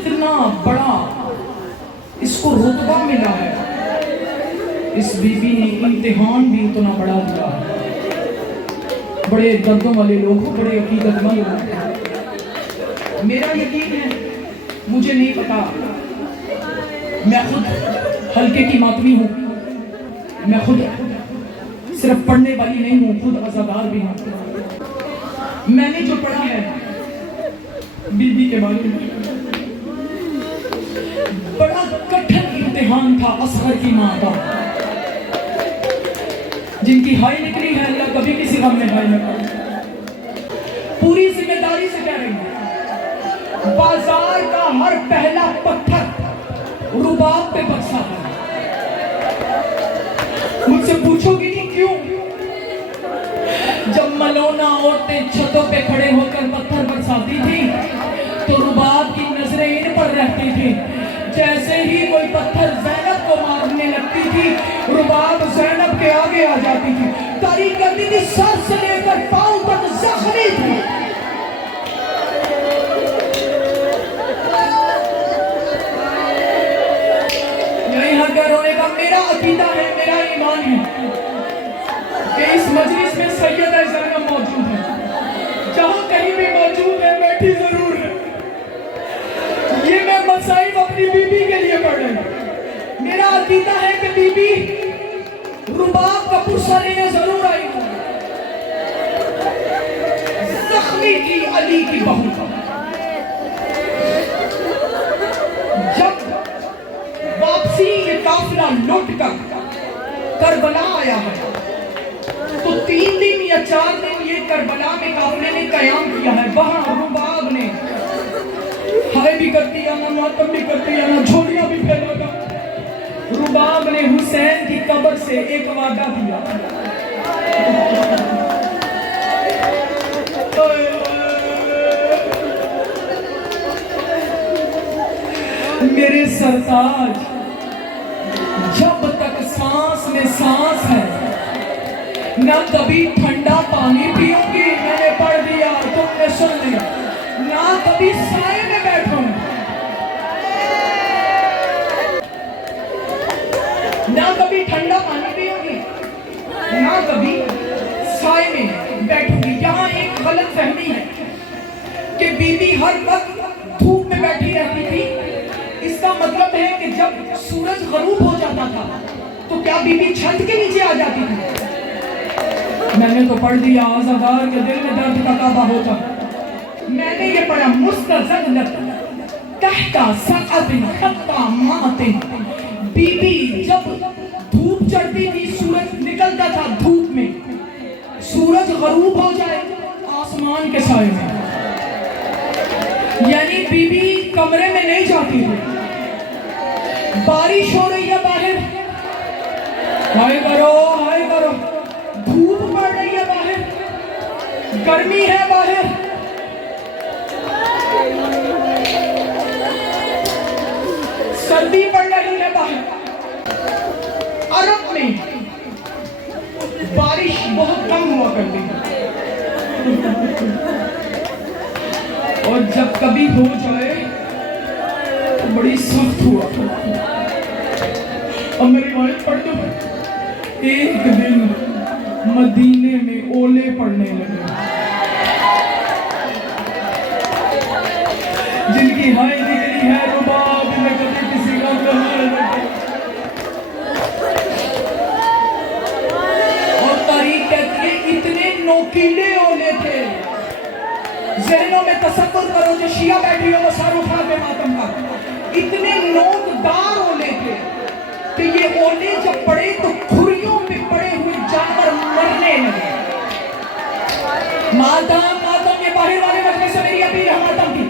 اتنا بڑا اس کو رتبہ ملا ہے، اس بی بی نے امتحان بھی اتنا بڑا دیا ہے۔ بڑے دردوں والے لوگ ہو، بڑے عقیدت مند لوگ، میرا یقین ہے، مجھے نہیں پتا، میں خود حلقے کی ماتمی ہوں، میں خود صرف پڑھنے والی نہیں ہوں، خود عزادار بھی ہوں۔ میں نے جو پڑھا ہے بی بی کے بارے میں، بڑا کٹھن امتحان تھا اصغر کی ماں کا، جن کی ہائی نکلی ہے، اللہ کبھی کسی غم میں ہائی نہ کرے۔ پوری ذمہ داری سے کہہ رہی ہوں، بازار کا ہر پہلا پتھر رباب پہ برسا ہے۔ مجھ سے پوچھو گی نہیں کیوں؟ جب ملونا عورتیں چھتوں پہ کھڑے ہو کر پتھر برساتی تھی تو رباب کی نظریں ان پر رہتی تھی۔ جیسے ہی کوئی پتھر زینب کو مارنے لگتی تھی، رباب زینب کے آگے آ جاتی تھی، تاریخ کرتی تھی، سر سے لے کر پاؤں تک زخمی تھی۔ یہاں کا رونے کا میرا عقیدہ ہے، میرا ایمان ہے کہ اس مجلس میں سیدہ زینب موجود ہے، جہاں کہیں بھی موجود ہے، بیٹھی ضرور ہے۔ یہ میں مصائب اپنی بی بی کے لیے پڑھ رہی ہوں۔ میرا عقیدہ ہے کہ بی بی رباب کا پرسہ لینے ضرور آئی ہوں، زخمی کی علی کی بہو کا۔ جب واپسی یہ قافلہ لوٹ کر کربلا آیا ہے تو 3 دن یا 4 دن یہ کربلا میں قافلے نے قیام کیا ہے۔ وہاں رباب نے ہائے بھی کرتی آنا، ماتم بھی کرتی آنا، جھولیاں بھی پھیلا گا۔ رباب نے حسین کی قبر سے ایک وعدہ دیا، میرے سرتاج، جب تک سانس میں سانس ہے نہ کبھی ٹھنڈا پانی پیوں گی، میں نے پڑھ دیا، تم نے سن لیا، نہ کبھی سائے میں بیٹھوں، نہ کبھی ٹھنڈا پانی پیوں گی، نہ کبھی سائے میں بیٹھوں گی۔ یہاں ایک غلط فہمی ہے کہ بی بی ہر وقت دھوپ میں بیٹھی رہتی تھی۔ اس کا مطلب ہے کہ جب سورج غروب ہو جاتا تھا تو کیا بی بی چھت کے نیچے آ جاتی تھی؟ میں نے تو پڑھ دیا، عزادار کے دل میں درد کا کعبہ ہوتا۔ میں نے یہ پڑھا، مستزلت تحت سقط حتی مات۔ بی بی جب دھوپ چڑھتی تھی، سورج نکلتا تھا دھوپ میں، سورج غروب ہو جائے آسمان کے سائے میں، یعنی بی بی کمرے میں نہیں جاتی تھی۔ بارش ہو رہی ہے باہر، ہائے کرو ہائے کرو، دھوپ پڑ رہی ہے باہر، گرمی ہے باہر، سردی پڑ رہی ہے باہر۔ عرب میں بارش بہت کم ہوا کرتی ہے، اور جب کبھی ہو جائے تو بڑی سخت ہوا کرتی ہے۔ اور میری روایت پڑھ دو، ایک دن مدینے میں اولے پڑنے لگے، جن کی ہائی نکلی ہے رباب نے کبھی کسی کا کہا لگے۔ اور تاریخ کہتی ہے اتنے نوکیلے اولے تھے، ذہنوں میں تصور کرو جو شیعہ بیٹھی ہو وہ سر اٹھا کے ماتم کا، اتنے نوکدار اولے تھے کہ یہ اولے جب پڑے تو کھریوں پہ پڑے ہوئے جانور مرنے لگے۔ ماتم ماتم، یہ باہر والے وقت سے میری اپیل ہے ماتم کی،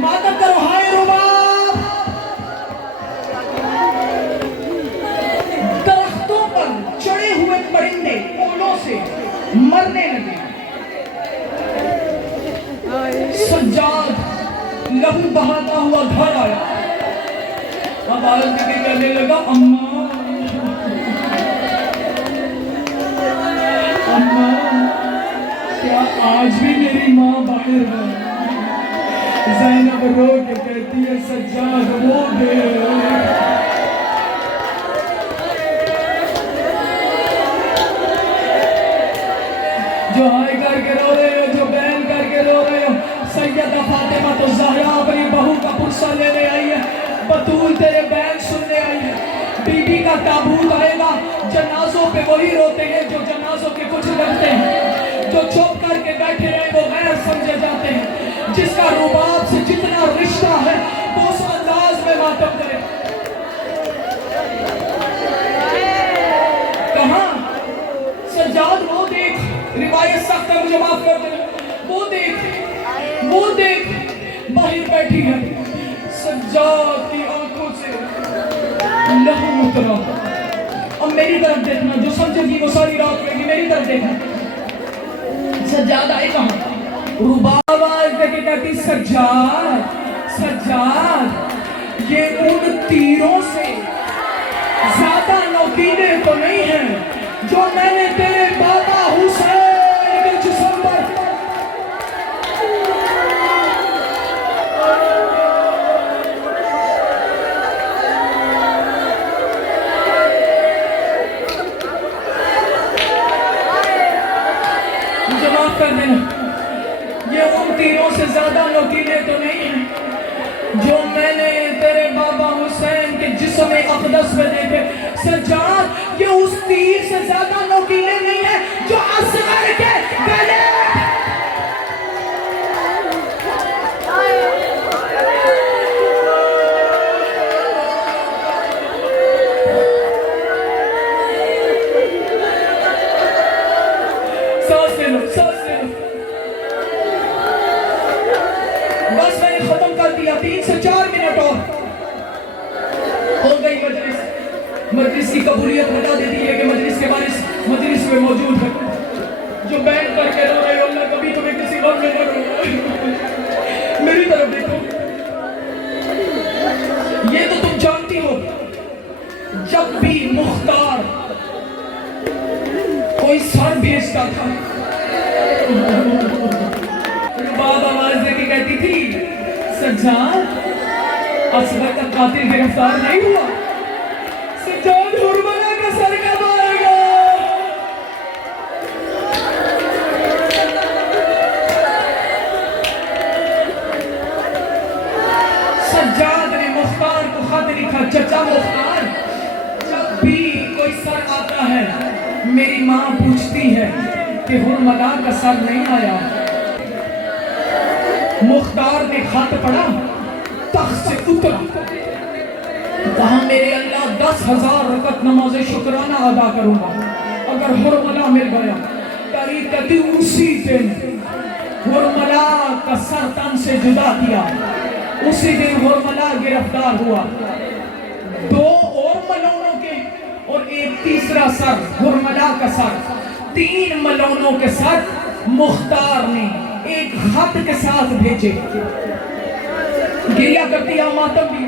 ماتم کرو، ہائے رباب۔ درختوں پر چڑھے ہوئے پرندے اولوں سے مرنے لگے۔ سجاد لہو بہاتا ہوا گھر آیا، اب آج کے کہنے لگا، اماں اماں، کیا آج بھی میری ماں باہر ہے؟ زینب رو کے کہتی ہے سجاد وہ دے، جو ہائے کر کے رو رہے ہو، جو بہن کر کے رو رہے ہو، سیدہ فاطمہ تو زہرا اپنی بہو کا پرسہ لینے آئی ہے، بطول تیرے بہن سننے آئی ہے، بی بی کا تابوت آئے گا، جنازوں پہ وہی روتے ہیں جو جنازوں کے کچھ لگتے ہیں، جو چھپ کر کے بیٹھے ہیں وہ غیر سمجھے جاتے ہیں، جس کا رباب سے جتنا رشتہ ہے وہ اس انداز میں ماتم کرے۔ کہاں سجاد وہ دیکھ، روایت سخت ہے مجھے معاف کر دیں، وہ دیکھ باہر بیٹھی ہے، سجاد کی آنکھوں سے لہو اترا۔ اب میری طرف دیکھنا، جو سمجھے گی وہ ساری رات میں گی، میری طرف دیکھنا۔ سجاد آئے کہاں؟ رباب آواز دے کے کہتی سجاد یہ ان تیروں سے زیادہ نوکیلے تو نہیں ہیں جو میں نے تیرے بابا حسین کے جسم پر مجھے معاف کر دینا، یہ ان تیروں سے زیادہ نوکیلے تو نہیں ہیں جو میں نے تیرے بابا حسین کے جسم اقدس میں دیکھے۔ سجاد یہ اس تیر سے زیادہ نوکیلے نہیں ہیں جو اصغر کے گلے۔ سانس لے لو، بس میں نے ختم کر دیا، 3 سے 4 منٹ اور ہو گئی۔ مجلس کی قبولیت بتا دیتی ہے کہ مجلس کے وارث مجلس میں موجود ہے۔ جو بیٹھ کر کے رو رہے ہو، اللہ کبھی تمہیں کسی غم میں نہ رونا۔ میری طرف دیکھو، یہ تو تم جانتی ہو، جب بھی مختار کوئی سر بھیجتا تھا، باب آواز دے کے کہتی تھی سجاد اصغر کا قاتل گرفتار نہیں ہوا، سجاد حرملہ کا سر کب آئے گا؟ سجاد نے مختار کو خط لکھا، چچا مختار جب بھی کوئی سر آتا ہے میری ماں پوچھتی ہے کہ حرملہ کا سر نہیں آیا۔ مختار نے خط پڑھا، تخت سے اترا، کہا میرے اللہ 10,000 رکعت نماز شکرانہ ادا کروں گا اگر حرملہ مل گیا۔ تاریخ کہتی اسی دن حرملہ کا سر تن سے جدا کیا، اسی دن حرملہ گرفتار ہوا۔ 2 اور ملونوں کے اور ایک تیسرا سر حرملہ کا سر، 3 ملونوں کے سر مختار نے ایک خط کے ساتھ بھیجے۔ گریہ کرتی ہے ماتم بھی،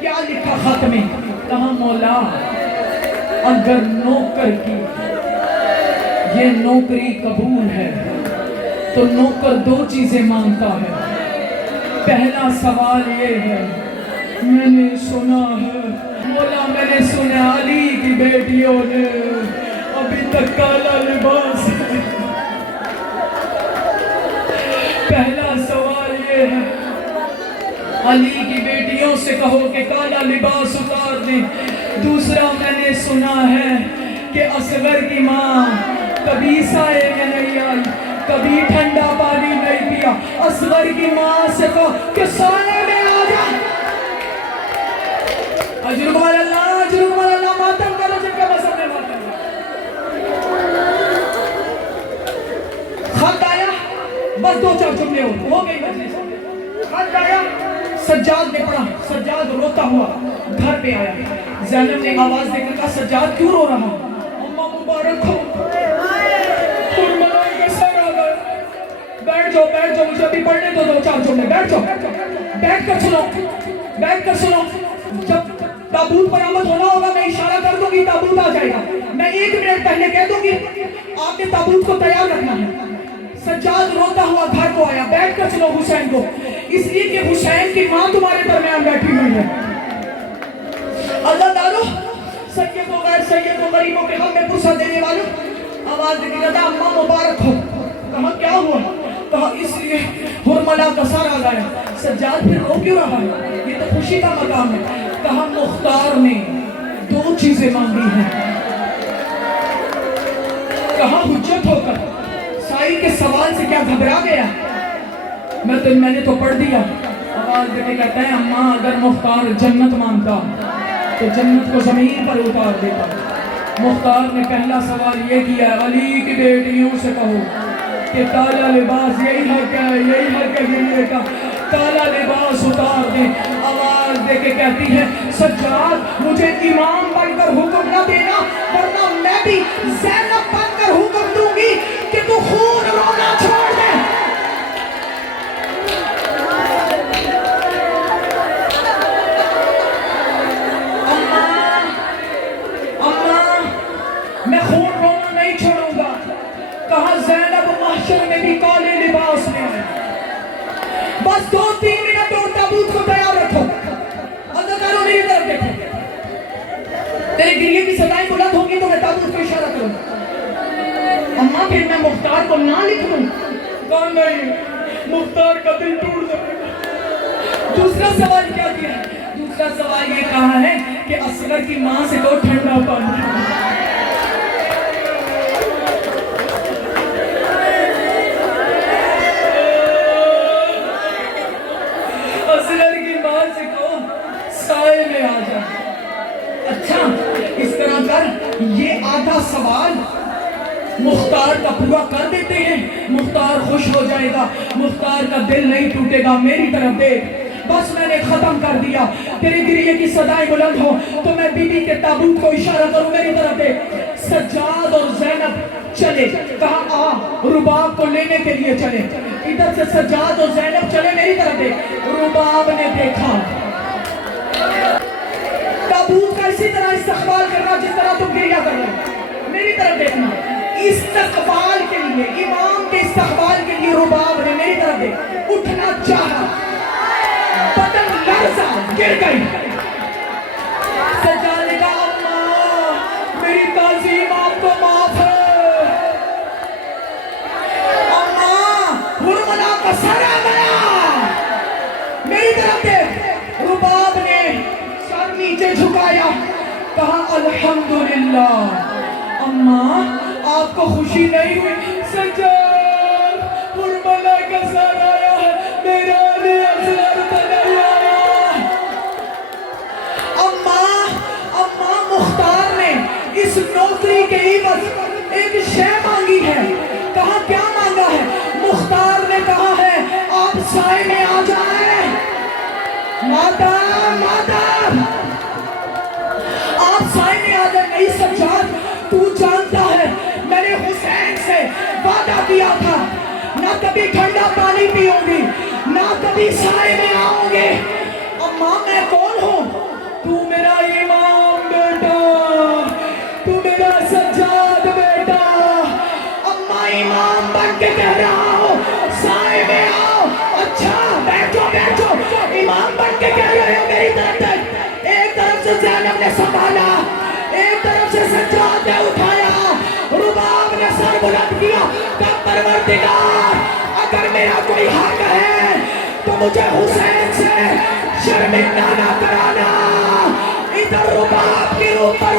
کیا لکھا خط میں؟ کہا مولا اگر نوکر کی یہ نوکری قبول ہے تو نوکر 2 چیزیں مانگتا ہے۔ پہلا سوال یہ ہے، میں نے سنا ہے مولا، میں نے سنا علی کی بیٹیوں نے ابھی تک کالا لباس، پہلا سوال یہ ہے علی کی بیٹیوں سے کہو کہ کالا لباس اتار دیں۔ دوسرا میں نے سنا ہے کہ اصغر کی ماں کبھی سائے میں نہیں آئی، کبھی ٹھنڈا پانی نہیں پیا۔ اصغر کی ماں سے کہو کہ سائے میں آ جا۔ اجرکم اللہ، اجرکم اللہ، ماتم کرو جن کا بس اپنے ماتم۔ خط آیا، بس 2-4 جملے ہو گئی مجلس۔ خط آیا، سجاد نے پڑھا، سجاد روتا ہوا گھر پہ آیا۔ زینب نے آواز دے کر کہا سجاد کیوں رو رہا؟ اماں مبارک ہو، حرملہ کے سر آ گئے۔ بیٹھ جاؤ، مجھے ابھی پڑھنے دو 2-4 جملے، بیٹھ جاؤ، بیٹھ کر سنو۔ جب تابوت پر آمد ہونا ہوگا میں اشارہ کر دوں گی، تابوت آ جائے گا، میں 1 منٹ پہلے کہہ دوں گی آپ نے تابوت کو تیار رکھنا ہے۔ سجاد روتا ہوا گھر کو آیا، بیٹھ کر سنو حسین کو اس لیے کہ حسین کی ماں تمہارے درمیان بیٹھی ہوئی ہے. عزادارو، سید و غیر سید و غریبوں کے غم میں فرصت دینے والوں، آواز دیکھیں گا اماں مبارک ہو. کہا کیا ہوا؟ کہا اس لیے حرملہ کا سار آ گیا. سجاد پھر رو کیوں رہا ہے؟ یہ تو خوشی کا مقام ہے. کہا مختار نے 2 چیزیں مانگی ہیں. کہا حجت ہو کر سائی کے سوال سے کیا گھبرا گیا؟ میں نے تو پڑھ دیا. آواز دے کے کہتا ہے اماں اگر مختار جنت مانگتا تو جنت کو زمین پر اتار دیتا. مختار نے پہلا سوال یہ کیا، علی کی بیٹیوں سے کہو کہ کالا لباس یہی حق ہے دنیا کا، کالا لباس اتار دیں. آواز دے کے کہتی ہے سجاد مجھے امام بن کر حکم نہ دینا، ورنہ میں بھی زینب بن کر حکم دوں گی کہ تو خون رونا چھوڑ دے. میں خون رونا نہیں چھوڑوں گا. کہا زینب محشر میں بھی کالے لباس میں آئے. بس 2-3 منٹ اور تابوت کو تیار رکھو. عزادارو میری طرف دیکھو. تیرے گریے کی صدائیں بلند ہوگی تو میں تابوت کو اشارہ کروں. اماں پھر میں مختار کو نہ لکھ لوں؟ کہا نہیں، مختار کا دل ٹوٹ جائے گا. دوسرا سوال کیا کیا ہے؟ دوسرا سوال یہ کہا ہے کہ اصغر کی ماں سے دو ٹھنڈا پانی. سائے میں آ جائے. اچھا اس طرح کر یہ آدھا سوال مختار کا پورا کر دیتے ہیں. مختار خوش ہو جائے گا، مختار کا دل نہیں ٹوٹے گا. میری طرف دیکھ، بس میں نے ختم کر دیا. تیرے گریے کی صدائیں بلند ہو تو میں بی بی کے تابوت کو اشارہ کروں. میری طرف دیکھ. سجاد اور زینب چلے. کہا آ رباب کو لینے کے لیے چلے. ادھر سے سجاد اور زینب چلے. میری طرف دیکھ. رباب نے دیکھا تابوت کا اسی طرح استقبال کرنا جس طرح تم گریہ کر رہے. میری طرف دیکھنا. استقبال کے لیے، امام کے استقبال کے لیے رباب نے میری طرف دیکھ اٹھنا چاہا، بدن لرزا، گر گئی. سجادے کا اماں میری تعظیم آپ کو معاف ہے. اماں حرملہ کا سر آ گیا. میری طرف دیکھ. رباب نے نیچے جھکایا. کہا الحمدللہ. اماں آپ کو خوشی نہیں ہوئی؟ سجاد حرملہ کا سر آیا ہے، میرا علی اصغر تو نہیں آیا. اماں مختار نے اس نوکری کے عوض ایک شے مانگی ہے. کہا کیا مانگا ہے؟ مختار نے کہا ہے آپ سائے میں آ جائیں. مادر آپ سائے میں آ جائیں. نہیں سجاد تو جانتا ہے میں نے حسین سے وعدہ کیا تھا نہ کبھی ٹھنڈا پانی پیوں گی نہ کبھی سائے میں آؤں گے. اماں میں کون ہوں؟ تو میرا امام بیٹا، تو میرا سجاد بیٹا. اماں امام بن کے کہہ رہا ہوں سائے میں آؤ. اچھا بیٹھو بیٹھو. امام بن کے کہہ رہے ہو. میری طرف تک. ایک طرف سے زینب نے سنبھالا، ایک طرف سے سجاد نے اٹھایا. رباب نے سر بلند کیا. کہا پروردگار اگر میرا کوئی حق ہے تو مجھے حسین سے شرمندہ نہ کرانا. ادھر رباب کے اوپر